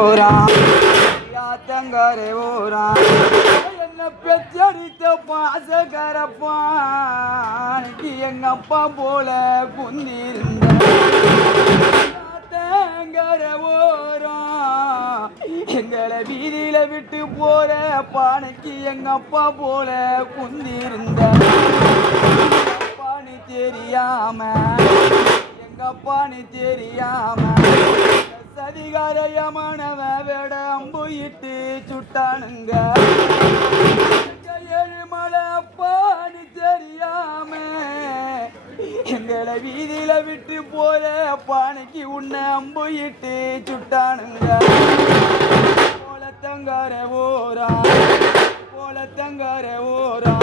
ஓரான் ஆத்தங்கரை ஓரான் என்ன பெற்றடித்த பாசகரப்பான் எங்க அப்பா போல குந்திருந்த ஆத்தங்கரை ஓரான் எங்களை வீதியில விட்டு போற பானைக்கு எங்க அப்பா போல குந்திருந்த அப்பான்னு தெரியாம எங்க அப்பான்னு தெரியாம சதிகாரயமானவ வேட அம்பு இட்டு சுட்டானுங்க ஏழுமலை அப்பான்னு தெரியாம எங்களை வீதியில விட்டு போற பானைக்கு உன்னை அம்பு இட்டு சுட்டானுங்க போலத்தங்கார ஓரா போலத்தங்கார ஓரா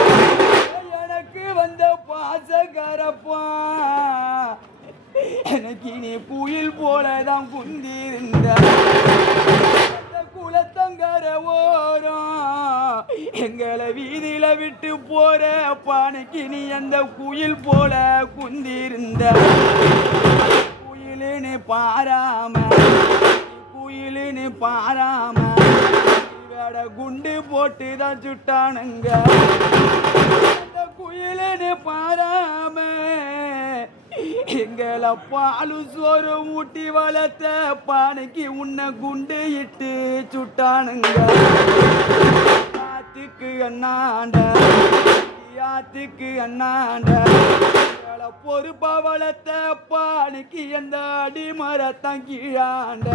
எனக்கு வந்த பாசகரப்பா எனக்கு நீ குயில் போலதான் குந்திருந்த குலத்தங்கர ஓரம் எங்களை வீதியில விட்டு போற பானைக்கு நீ அந்த குயில் போல குந்திருந்த குயிலுன்னு பாராம குயிலுன்னு பாராம வேட குண்டு போட்டு தான் சுட்டானுங்க அந்த குயிலுன்னு பாராம எங்களை பாலு சோறு ஊட்டி வளர்த்த பானைக்கு உன்னை குண்டு இட்டு சுட்டானுங்க ஆத்துக்கு அண்ணாண்ட ஆத்துக்கு அண்ணாண்ட பொறுப்பா வளர்த்த பானைக்கு எந்த அடிமரத்தான் கீழாண்ட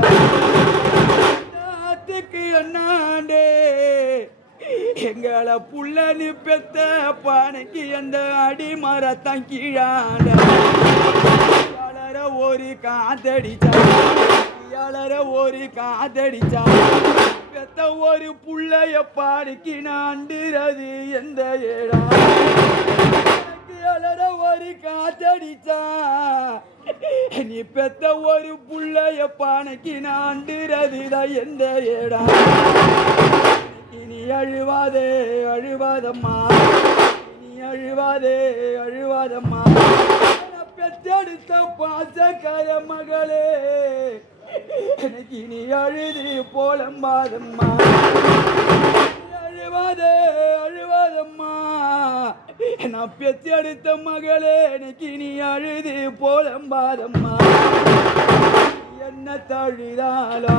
ஆத்துக்கு அண்ணாண்டே எங்களை புள்ளனு பெத்த பானைக்கு எந்த அடிமரத்தான் கீழாண்ட ஒரு காத்தடிச்சா ஒரு காத்தடிச்சா பெத்த ஒரு புள்ளைய பானைக்கு நாண்டுறது எந்த இடம் ஒரு காத்தடிச்சா நீ பெத்த ஒரு புள்ளைய பானைக்கு நாண்டுறது தான் எந்த இடம் இனி அழுவாதே அழுவாதம்மா இனி அழுவாதே அழுவாதம்மா பெற்றெடுத்த பாசக்கார மகளே எனக்கு இனி அழுது போலம்பாதம்மா அழுவாதே அழுவாதம்மா நான் பெற்றெடுத்த மகளே எனக்கு இனி அழுது போலம்பாதம்மா என்ன தழுதாளா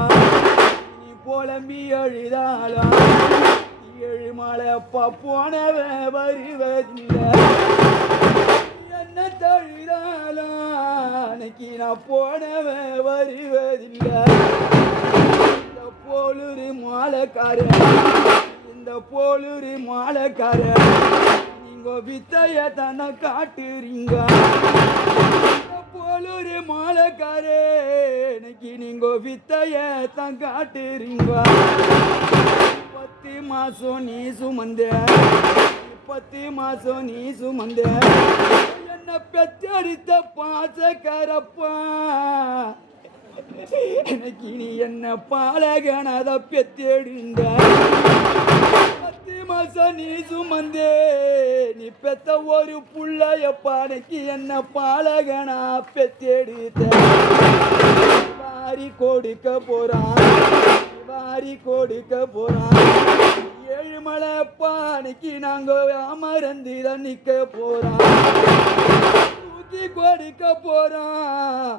நீ போலம்பி அழுதாளா ஏழுமலை அப்பா போனவ வருவதில்லை என்ன தழுதாளா அன்னைக்கு நான் போனவ வருவதில்லை இந்த போலூர் மாலைக்காரன் இந்த போலூர் மாலைக்காரன் நீங்க வித்தைய தானே காட்டுறீங்க போலூர் மாலைக்காரே இன்னைக்கு நீங்க வித்தைய தான் காட்டுறீங்க 10 மாசம் நீ சுமந்த 10 மாசம் நீ சுமந்த என்ன பெற்றெடுத்த பாசக்கரப்பா எனக்கு நீ என்ன பாலகனத பெத்தெடுங்க 10 மாசம் நீ சுமந்தே நீ பெத்த ஒரு புள்ளைய பானைக்கு என்ன பாலகனா பெத்தெடுத்த வாரி கொடுக்க போறான் வாரி கொடுக்க போறான் ஏழுமலை பானைக்கு நாங்க அமர்ந்து தான் நிக்க போறான் தூக்கி கொடுக்க போறான்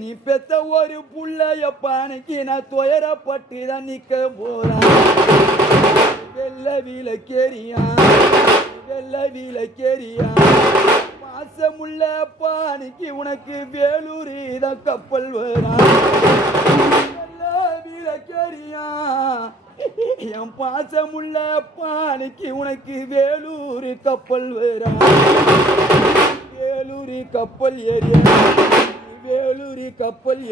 நீ பெத்த ஒரு புள்ளைய பானைக்கு நான் துயரப்பட்டு தான் நிக்க போறான் வெள்ள விளக்கேறியா வெள்ள விளக்கேறியா பாசமுள்ள பானைக்கு உனக்கு வேலூர் தான் கப்பல் வரான் வெள்ள விளக்கேறியா என் பாசமுள்ள பானைக்கு உனக்கு வேலூர் கப்பல் வரான் வேலூர் கப்பல் ஏறியா வேலூர் கப்பல்